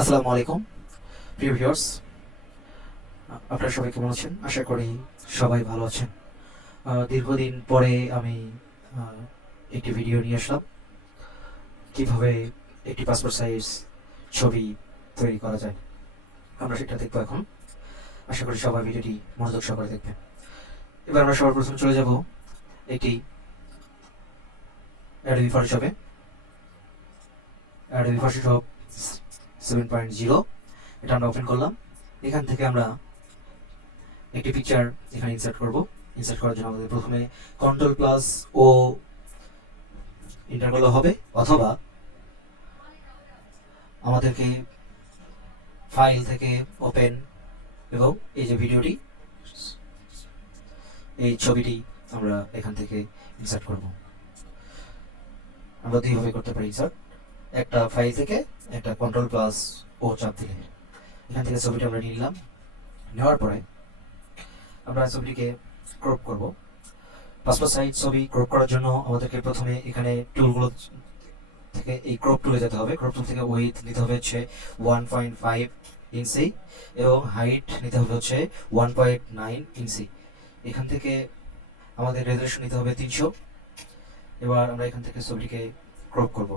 আসসালামু আলাইকুম প্রিয় ভিউয়ার্স, আপনারা সবাই কেমন আছেন? আশা করি সবাই ভালো আছেন। দীর্ঘদিন পরে আমি আহ, একটি ভিডিও নিয়ে আসলাম কিভাবে একটি পাসপোর্ট সাইজ ছবি তৈরি করা যায়। আমরা সেটা দেখবো এখন। আশা করি সবাই ভিডিওটি মনোযোগ সহকারে দেখবেন। এবার আমরা সবার প্রথমে চলে যাব একটি অ্যাডোবি ফটোশপে। অ্যাডোবি ফটোশপ 7.0 এটা আমরা ওপেন করলাম। এখান থেকে আমরা একটি পিকচার এখানে ইনসার্ট করব। ইনসার্ট করার জন্য আমাদের প্রথমে কন্ট্রোল প্লাস ও এন্টার করলে হবে, অথবা আমাদেরকে ফাইল থেকে ওপেন এবং এই যে ভিডিওটি, এই ছবিটি আমরা এখান থেকে ইনসার্ট করব। আমরা দুইভাবে করতে পারি ইনসার্ট, একটা ফাইল থেকে, একটা কন্ট্রোল প্লাস ও চাপ দিলে। এখান থেকে ছবিটা আমরা নিয়ে নিলাম। নেওয়ার পরে আমরা ছবিটিকে ক্রপ করব। পাসপোর্ট সাইজ ছবি ক্রপ করার জন্য আমাদেরকে প্রথমে এখানে টুলগুলো থেকে এই ক্রপ টুলে যেতে হবে। ক্রপ টুল থেকে উইডথ নিতে হবে হচ্ছে 1.5 ইঞ্চি এবং হাইট নিতে হবে হচ্ছে 1.9 ইঞ্চি। এখান থেকে আমাদের রেজুলেশন নিতে হবে 300। এবার আমরা এখান থেকে ছবিটিকে ক্রপ করব।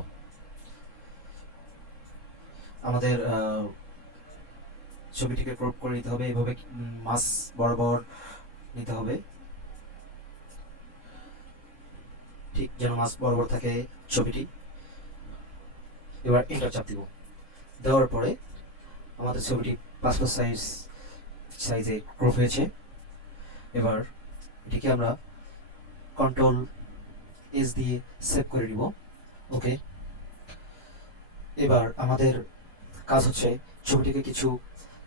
আমাদের ছবিটিকে ক্রপ করে নিতে হবে এইভাবে, মাছ বরাবর নিতে হবে, ঠিক যেন মাছ বরাবর থাকে ছবিটি। এবার এন্টার চাপ দিব। দেওয়ার পরে আমাদের ছবিটি পাসপোর্ট সাইজে ক্রপ হয়েছে। এবার এটিকে আমরা কন্ট্রোল এস দিয়ে সেভ করে নিব। ওকে। এবার আমাদের কাজ হচ্ছে ছবিটিকে কিছু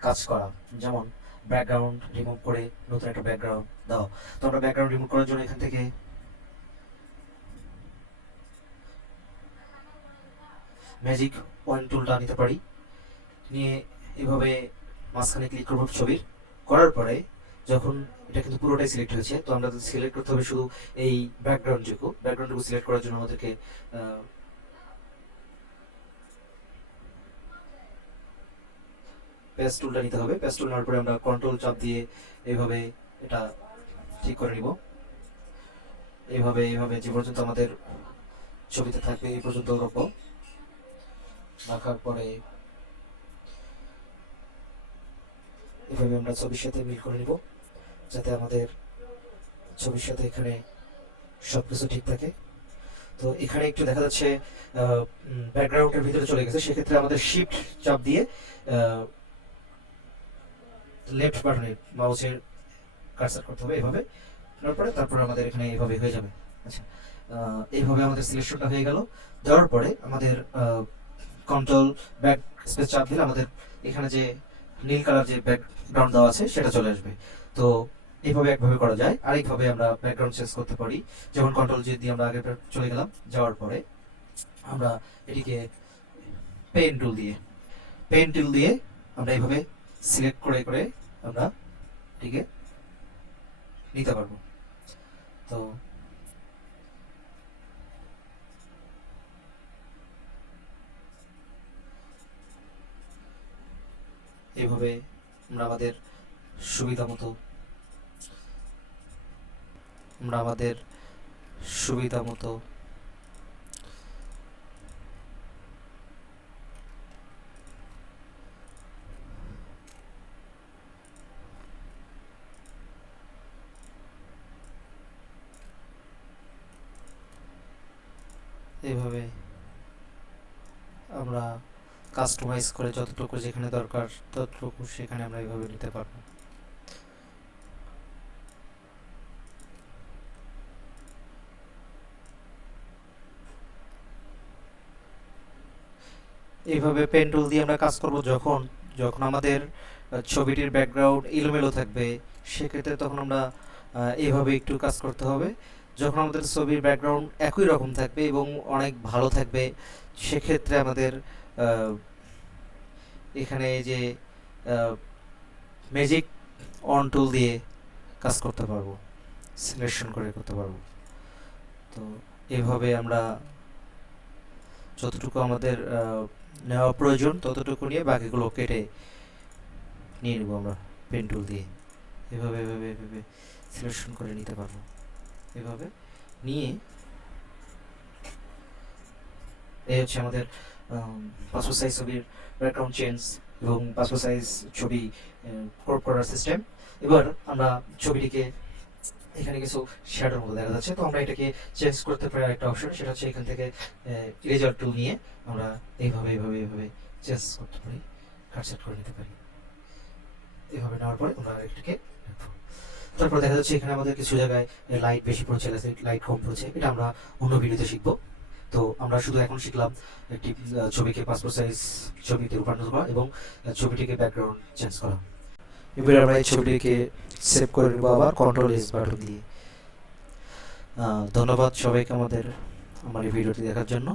কাজ করা, যেমন ব্যাকগ্রাউন্ড রিমুভ করে নতুন একটা ব্যাকগ্রাউন্ড দাও। তো আমরা ব্যাকগ্রাউন্ড রিমুভ করার জন্য এখান থেকে ম্যাজিক পয়েন্ট টুলটা নিতে পারি। নিয়ে এভাবে মাঝখানে ক্লিক করবো ছবির। করার পরে যখন এটা কিন্তু পুরোটাই সিলেক্ট হয়েছে, তো আমরা সিলেক্ট করতে হবে শুধু এই ব্যাকগ্রাউন্ডটুকু সিলেক্ট করার জন্য আমাদেরকে পেস্ট টুলটা নিতে হবে। পেস্ট টুল নেওয়ার পরে আমরা কন্ট্রোল চাপ দিয়ে এইভাবে এটা ঠিক করে নিব। এইভাবে এইভাবে যে পর্যন্ত আমাদের ছবিতে থাকবে এই পর্যন্ত রাখবো। রাখার পরে এভাবে আমরা ছবির সাথে মিল করে নিব, যাতে আমাদের ছবির সাথে এখানে সব কিছু ঠিক থাকে। তো এখানে একটু দেখা যাচ্ছে ব্যাকগ্রাউন্ডের ভিতরে চলে গেছে, সেক্ষেত্রে আমাদের শিফট চাপ দিয়ে লেফট বাটনে মাউসের কার্সার করতে হবে এভাবে। তারপর আমাদের এখানে এইভাবে হয়ে যাবে। আচ্ছা, এইভাবে আমাদের সিলেকশনটা হয়ে গেল। দেওয়ার পরে আমাদের কন্ট্রোল ব্যাক স্পেস চাপ দিলে আমাদের এখানে যে নীল কালার যে ব্যাকগ্রাউন্ড দেওয়া আছে সেটা চলে আসবে। তো এইভাবে একভাবে করা যায়। আরেকভাবে আমরা ব্যাকগ্রাউন্ড চেঞ্জ করতে পারি, যেমন কন্ট্রোল জি দিয়ে আমরা আগে চলে গেলাম। যাওয়ার পরে আমরা এটিকে পেন টুল দিয়ে আমরা এইভাবে সিলেক্ট করে করে আমরা এটিকে নিতে পারবো। তো এইভাবে আমরা আমাদের সুবিধা মতো আমরা আমাদের সুবিধা মতো এইভাবে আমরা কাস্টমাইজ করে যতটুকু যেখানে দরকার ততটুকু সেখানে আমরা এইভাবে নিতে পারবো। এইভাবে পেন টুল দিয়ে আমরা কাজ করব। যখন যখন আমাদের ছবিটির ব্যাকগ্রাউন্ড এলোমেলো থাকবে, সেক্ষেত্রে তখন আমরা এইভাবে একটু কাজ করতে হবে। যখন আমাদের ছবির ব্যাকগ্রাউন্ড একই রকম থাকবে এবং অনেক ভালো থাকবে, সেক্ষেত্রে আমাদের এখানে যে ম্যাজিক অন টুল দিয়ে কাজ করতে পারবো, সিলেকশন করে করতে পারবো। তো এভাবে আমরা যতটুকু আমাদের নেওয়া প্রয়োজন ততটুকু নিয়ে বাকিগুলো কেটে নিয়ে নেবো আমরা পেন টুল দিয়ে। এভাবে এভাবে এভাবে সিলেকশন করে নিতে পারবো। এভাবে নিয়ে এই হচ্ছে আমাদের পাসপোর্ট সাইজ ছবির ব্যাকগ্রাউন্ড চেঞ্জ এবং পাসপোর্ট সাইজ ছবি ক্রপ করার সিস্টেম। এবার আমরা ছবিটিকে এখানে কিছু শ্যাডোর মতো দেখা যাচ্ছে, তো আমরা এটাকে চেঞ্জ করতে পারি আরেকটা অপশন, সেটা হচ্ছে এখান থেকে ইরেজার টুল নিয়ে আমরা এইভাবে এইভাবে এইভাবে চেঞ্জ করতে পারি, কাট সেট করে নিতে পারি। এভাবে নেওয়ার পরে আমরা এটাকে রাখবো। তারপর দেখা যাচ্ছে এখানে আমাদের কিছু জায়গায় লাইট বেশি পড়ছে, লাইট কম পড়ছে, এটা আমরা অন্য ভিডিওতে শিখবো। তো আমরা শুধু এখন শিখলাম একটি ছবিকে পাসপোর্ট সাইজ ছবিতে রূপান্তর করা এবং ছবিটিকে ব্যাকগ্রাউন্ড চেঞ্জ করা। এবারে আমরা এই ছবিটিকে সেভ করে নেব আবার কন্ট্রোল এস বাটন দিয়ে। ধন্যবাদ সবাইকে আমার এই ভিডিওটি দেখার জন্য।